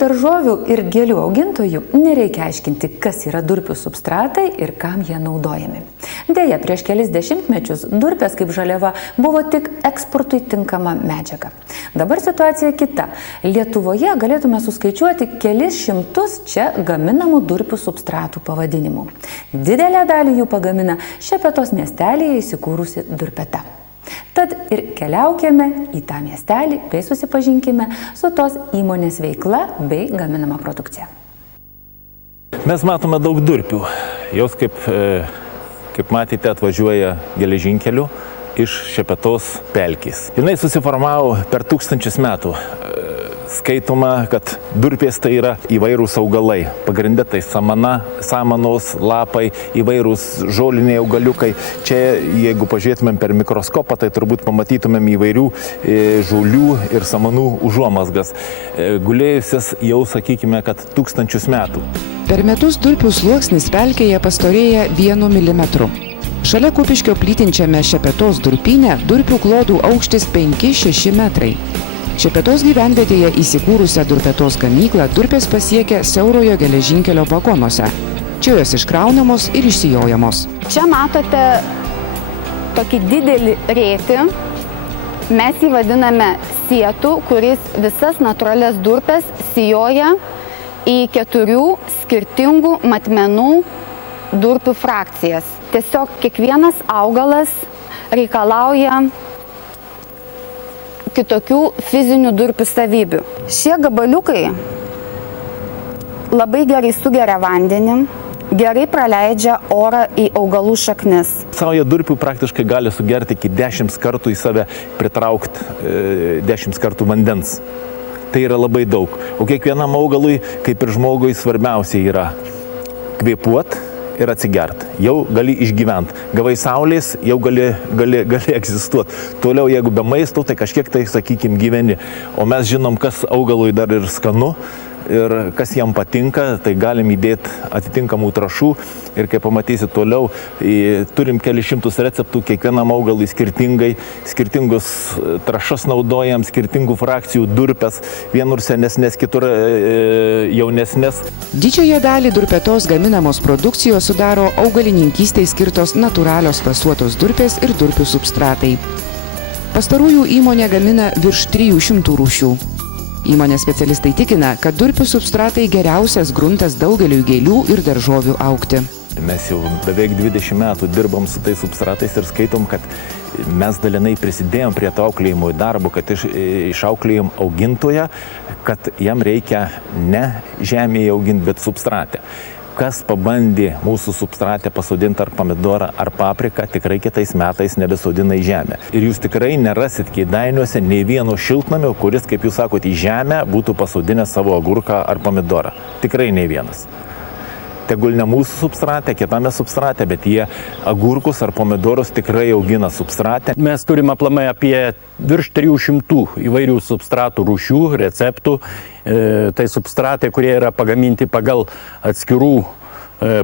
daržovių ir gėlių augintojų nereikia aiškinti, kas yra durpių substratai ir kam jie naudojami. Deja, prieš kelis dešimtmečius durpės kaip žaliava buvo tik eksportui tinkama medžiaga. Dabar situacija kita. Lietuvoje galėtume suskaičiuoti kelis šimtus čia gaminamų durpių substratų pavadinimų. Didelę dalį jų pagamina Šepetos miestelėje įsikūrusi Durpeta. Tad ir keliaukime į tą miestelį bei susipažinkime su tos įmonės veikla bei gaminama produkcija. Mes matome daug durpių. Jos, kaip matėte, atvažiuoja geležinkeliu iš Šepetos pelkės. Jinai susiformavo per tūkstančius metų. Skaitoma, kad durpės tai yra įvairūs augalai. Pagrinde tai samana, samanos, lapai, įvairūs žoliniai augaliukai. Čia, jeigu pažiūrėtumėm per mikroskopą, tai turbūt pamatytumėm įvairių žolių ir samanų užuomazgas. Gulėjusias jau, sakykime, kad tūkstančius metų. Per metus durpių sluoksnis pelkėje pastorėja 1 mm. Šalia Kupiškio plytinčiame Šepetos durpyne durpių klodų aukštis 5-6 metrai. Šepetos gyvenvietėje įsikūrusią Durpetos gamyklą durpės pasiekia siaurojo geležinkelio vagonuose. Čia jos iškraunamos ir išsijojamos. Čia matote tokį didelį rėtį. Mes jį vadiname sietu, kuris visas natūralias durpes sijoja į 4 skirtingų matmenų durpių frakcijas. Tiesiog kiekvienas augalas reikalauja kitokių fizinių durpių savybių. Šie gabaliukai labai gerai sugeria vandenį, gerai praleidžia orą į augalų šaknis. Sauja durpių praktiškai gali sugerti iki 10 kartų į save pritraukti 10 kartų vandens. Tai yra labai daug. O kiekvienam augalui, kaip ir žmogui, svarbiausia yra kvėpuoti ir atsigert. Jau gali išgyventi. Gavai saulės, jau gali egzistuoti. Toliau, jeigu be maisto, tai kažkiek tai, sakykime, gyveni. O mes žinom, kas augalui dar ir skanu ir kas jam patinka, tai galim įdėti atitinkamų trąšų. Ir kaip pamatysi toliau, turim kelius šimtus receptų, kiekvienam augalui skirtingus trąšas naudojam, skirtingų frakcijų durpes, vienur senesnės, kitur jaunesnės. Didžiąją dalį Durpetos gaminamos produkcijos sudaro augalininkystei skirtos natūralios fasuotos durpės ir durpių substratai. Pastarųjų įmonė gamina virš 300 rūšių. Įmonės specialistai tikina, kad durpių substratai geriausias gruntas daugeliui gėlių ir daržovių augti. Mes jau beveik 20 metų dirbam su tais substratais ir skaitom, kad mes dalinai prisidėjom prie to auklėjimo darbo, kad išauklėjom augintoją, kad jam reikia ne žemėje auginti, bet substratę. Kas pabandė mūsų substratę pasodinti ar pomidorą ar papriką, tikrai kitais metais nebesodina į žemę. Ir jūs tikrai nerasit Kėdainiuose nei vieno šiltnamio, kuris, kaip jūs sakote, į žemę būtų pasodinęs savo agurką ar pomidorą. Tikrai nei vienas. Tegul ne mūsų substratė, kitame substratė, bet jie agurkus ar pomidorus tikrai augina substratę. Mes turime aplamai apie virš 300 įvairių substratų rūšių, receptų. Tai substratai, kurie yra pagaminti pagal atskirų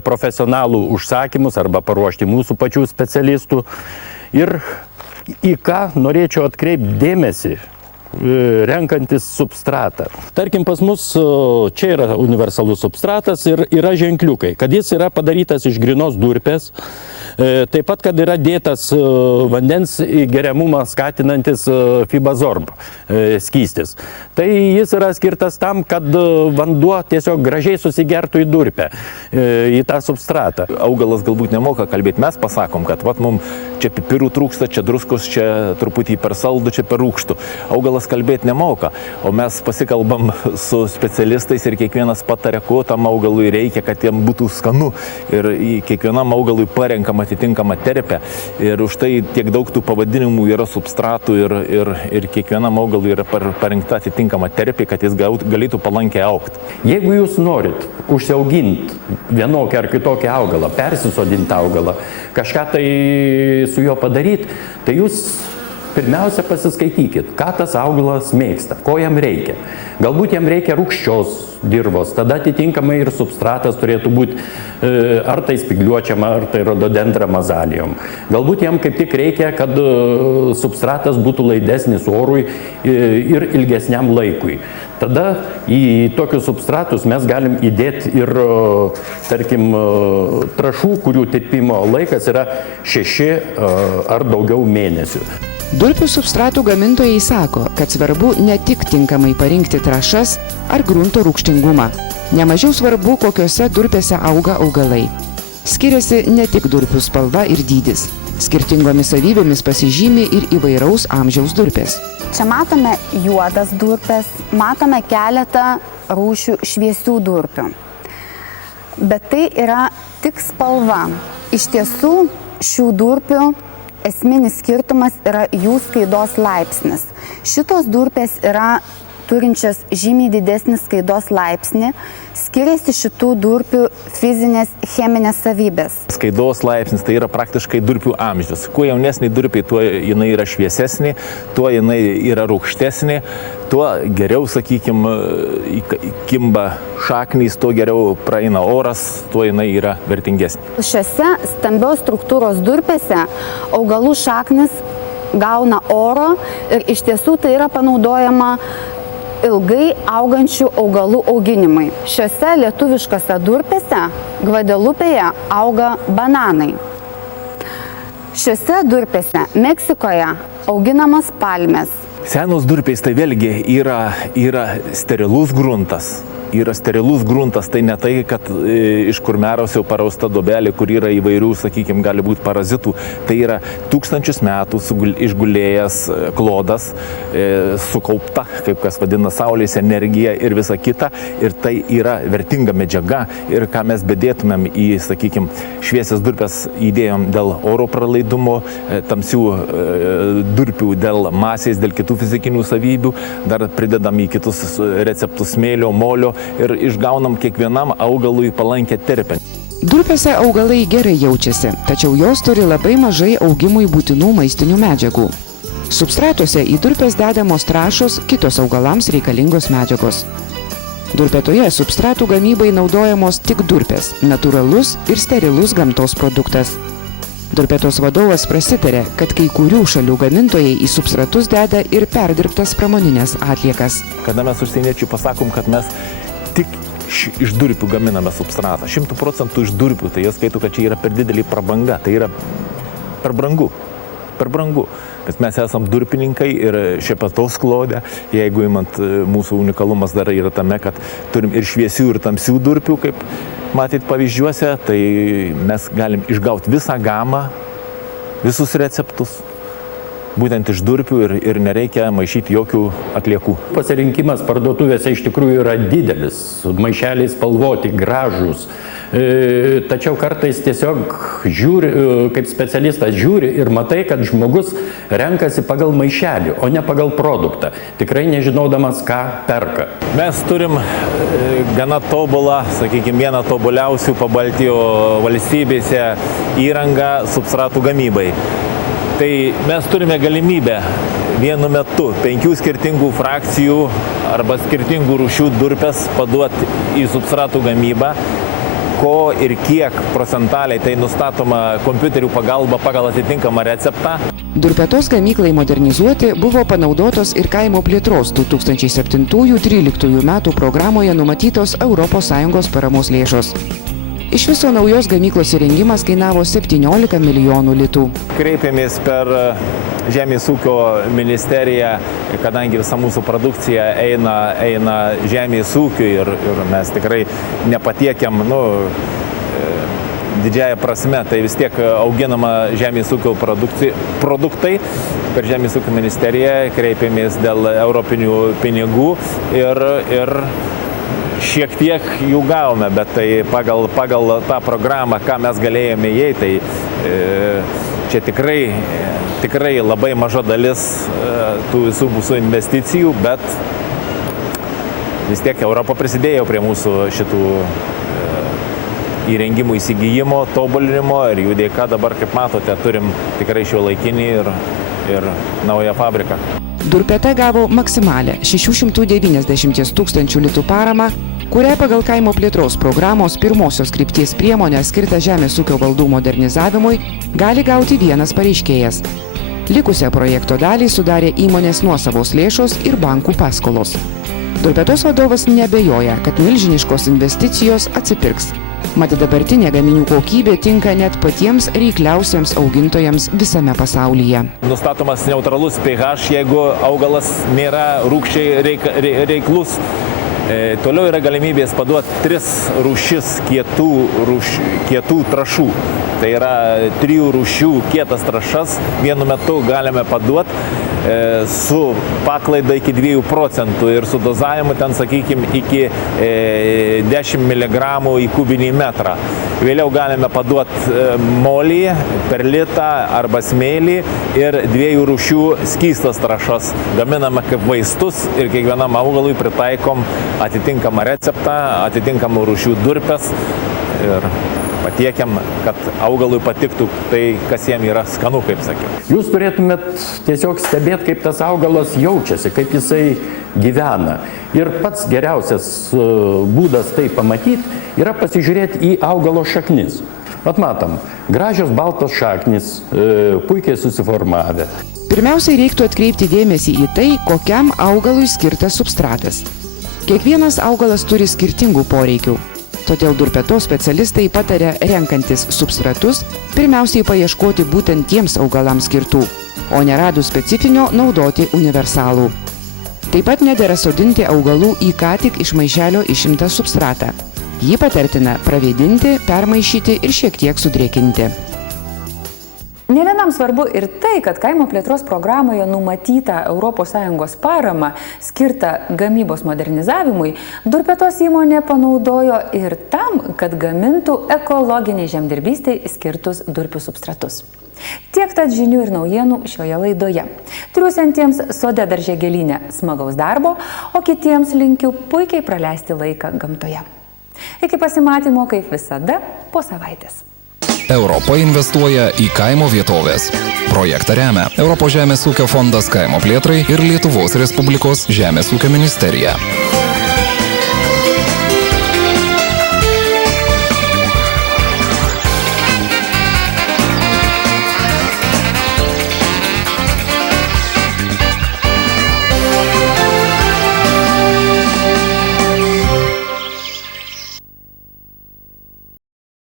profesionalų užsakymus arba paruošti mūsų pačių specialistų. Ir į ką norėčiau atkreipti dėmesį, renkantis substratą. Tarkim, pas mus čia yra universalus substratas ir yra ženkliukai, kad jis yra padarytas iš grynos durpės, taip pat, kad yra dėtas vandens geriamumą skatinantis Fibazorb skystis. Tai jis yra skirtas tam, kad vanduo tiesiog gražiai susigertų į durpę, į tą substratą. Augalas galbūt nemoka kalbėti, mes pasakom, kad mums čia pipirų trūksta, čia druskos, čia truputį per saldu, čia per rūgštų. Augalas kalbėti nemoka, o mes pasikalbam su specialistais ir kiekvienas patarė, ko tam augalui reikia, kad jam būtų skanu. Ir kiekvienam augalui parenkam atitinkamą terpę. Ir už tai tiek daug tų pavadinimų yra substratų ir kiekvienam augalui yra parinkta atitinkama terpė, kad jis galėtų palankiai augti. Jeigu jūs norit užsiauginti vienokį ar kitokį augalą, persisodinti augalą, kažką tai su juo padaryti, tai jūs pirmiausia pasiskaitykit, ką tas augalas mėgsta, ko jam reikia. Galbūt jam reikia rūgščios dirvos, tada atitinkamai ir substratas turėtų būti ar tai spygliuočiam, ar tai rododendram azalijom. Galbūt jam kaip tik reikia, kad substratas būtų laidesnis orui ir ilgesniam laikui. Tada į tokius substratus mes galim įdėti ir, tarkim, trąšų, kurių tirpimo laikas yra 6 ar daugiau mėnesių. Durpių substratų gamintojai sako, kad svarbu ne tik tinkamai parinkti trąšas ar grunto rūgštingumą. Nemažiau svarbu, kokiose durpėse auga augalai. Skiriasi ne tik durpių spalva ir dydis. Skirtingomis savybėmis pasižymi ir įvairaus amžiaus durpės. Čia matome juodas durpes, matome keletą rūšių šviesių durpių. Bet tai yra tik spalva. Iš tiesų, šių durpių esminis skirtumas yra jų skaidos laipsnis. Šitos durpės yra turinčios žymiai didesnį skaidos laipsnį, skiriasi šitų durpių fizinės cheminės savybės. Skaidos laipsnis tai yra praktiškai durpių amžius. Kuo jaunesnė durpiai, tuo jinai yra šviesesnė, tuo jinai yra rūgštesnė, tuo geriau, sakykime, kimba šaknys, tuo geriau praeina oras, tuo jinai yra vertingesnė. Šiuose stambios struktūros durpėse augalų šaknis gauna oro ir iš tiesų tai yra panaudojama ilgai augančių augalų auginimui. Šiuose lietuviškose durpėse Gvadelupėje auga bananai. Šiuose durpėse Meksikoje auginamos palmės. Senos durpės tai vėlgi yra sterilus gruntas. Yra sterilus gruntas, tai ne tai, kad iš kurmiaros jau parausta dobelė, kur yra įvairių, sakykime, gali būti parazitų. Tai yra 1000 metų išgulėjęs klodas, sukaupta, kaip kas vadina, saulės energija ir visa kita. Ir tai yra vertinga medžiaga. Ir ką mes bedėtumėm į, sakykime, šviesias durpes įdėjom dėl oro pralaidumo, tamsių durpių dėl masės, dėl kitų fizikinių savybių, dar pridedam į kitus receptus smėlio, molio ir išgaunam kiekvienam augalui palankę terpę. Durpėse augalai gerai jaučiasi, tačiau jos turi labai mažai augimui būtinų maistinių medžiagų. Substratuose į durpes dedamos trąšos, kitos augalams reikalingos medžiagos. Durpėtoje substratų gamybai naudojamos tik durpės, natūralus ir sterilus gamtos produktas. Durpėtos vadovas prasitarė, kad kai kurių šalių gamintojai į substratus deda ir perdirbtas pramoninės atliekas. Kada mes užsieniečių pasakom, kad mes tik iš durpių gaminame substratą, 100% iš durpių, tai jie skaito, kad čia yra per didelį prabanga, tai yra per brangu. Bet mes esam durpininkai ir Šepetos klode, jeigu imant mūsų unikalumas dar yra tame, kad turim ir šviesių, ir tamsių durpių, kaip matyt pavyzdžiuose, tai mes galim išgauti visą gamą, visus receptus, būtent iš durpių ir nereikia maišyti jokių atliekų. Pasirinkimas parduotuvėse iš tikrųjų yra didelis, maišeliai spalvoti, gražūs. Tačiau kartais tiesiog žiūri, kaip specialistas žiūri ir matai, kad žmogus renkasi pagal maišelį, o ne pagal produktą, tikrai nežinodamas, ką perka. Mes turim gana tobulą, sakykime, vieną tobuliausių Pabaltijo valstybėse įrangą substratų gamybai. Tai mes turime galimybę vienu metu 5 skirtingų frakcijų arba skirtingų rūšių durpes paduoti į substratų gamybą, ko ir kiek procentaliai tai nustatoma kompiuterių pagalba pagal atitinkamą receptą. Durpėtos gamyklai modernizuoti buvo panaudotos ir kaimo plėtros 2007-2013 metų programoje numatytos ES paramos lėšos. Iš viso naujos gamyklos įrengimas kainavo 17 milijonų litų. Kreipėmės per Žemės ūkio ministeriją, kadangi visa mūsų produkcija eina žemės ūkiui ir mes tikrai nepatiekiam, didžiąją prasme, tai vis tiek auginama žemės ūkio produktai. Per Žemės ūkio ministeriją kreipėmės dėl europinių pinigų ir šiek tiek jų gavome, bet tai pagal tą programą, ką mes galėjome įeiti, tai čia tikrai labai maža dalis tų visų mūsų investicijų, bet vis tiek Europa prisidėjo prie mūsų šitų įrengimų įsigijimo, tobulinimo ir jų dėka dabar, kaip matote, turim tikrai šiuolaikinį ir ir naują fabriką. Durpeta gavo maksimalę 690 000 litų paramą, kurią pagal kaimo plėtros programos pirmosios krypties priemonę skirtą žemės ūkio valdų modernizavimui gali gauti vienas pareiškėjas. Likusią projekto dalį sudarė įmonės nuosavos lėšos ir bankų paskolos. Durpetos vadovas neabejoja, kad milžiniškos investicijos atsipirks. Mat dabartinė gaminių kokybė tinka net patiems reikliausiems augintojams visame pasaulyje. Nustatomas neutralus pH, jeigu augalas nėra rūgščiai reiklus. Toliau yra galimybės paduoti 3 rūšis kietų trąšų. Tai yra 3 rūšių kietas trąšas vienu metu galime paduoti su paklaida iki 2% ir su dozavimu ten, sakykime, iki 10 mg į kubinį metrą. Vėliau galime paduoti molį, perlitą arba smėlį ir 2 rūšių skystas trąšas. Gaminame kaip vaistus ir kiekvienam augalui pritaikom atitinkamą receptą, atitinkamų rūšių durpes ir patiekiam, kad augalui patiktų tai, kas jiem yra skanu, kaip sakiau. Jūs turėtumėt tiesiog stebėti, kaip tas augalas jaučiasi, kaip jisai gyvena. Ir pats geriausias būdas tai pamatyti yra pasižiūrėti į augalo šaknis. Vat matom, gražios baltos šaknis, puikiai susiformavę. Pirmiausiai reiktų atkreipti dėmesį į tai, kokiam augalui skirtas substratas. Kiekvienas augalas turi skirtingų poreikių. Todėl durpetos specialistai pataria renkantis substratus pirmiausiai paieškoti būtent tiems augalams skirtų, o neradus specifinio naudoti universalų. Taip pat nedera sodinti augalų į ką tik iš maišelio išimtą substratą. Jį patartina pravėdinti, permaišyti ir šiek tiek sudrėkinti. Ne vienam svarbu ir tai, kad kaimo plėtros programoje numatyta ES parama skirta gamybos modernizavimui, Durpetos įmonė panaudojo ir tam, kad gamintų ekologiniai žemdirbystei skirtus durpių substratus. Tiek tad žinių ir naujienų šioje laidoje. Triūsiantiems sode darže gėlyne smagaus darbo, o kitiems linkiu puikiai praleisti laiką gamtoje. Iki pasimatymo, kaip visada, po savaitės. Europa investuoja į kaimo vietovės. Projektą remia Europos žemės ūkio fondas kaimo plėtrai ir Lietuvos Respublikos žemės ūkio ministerija.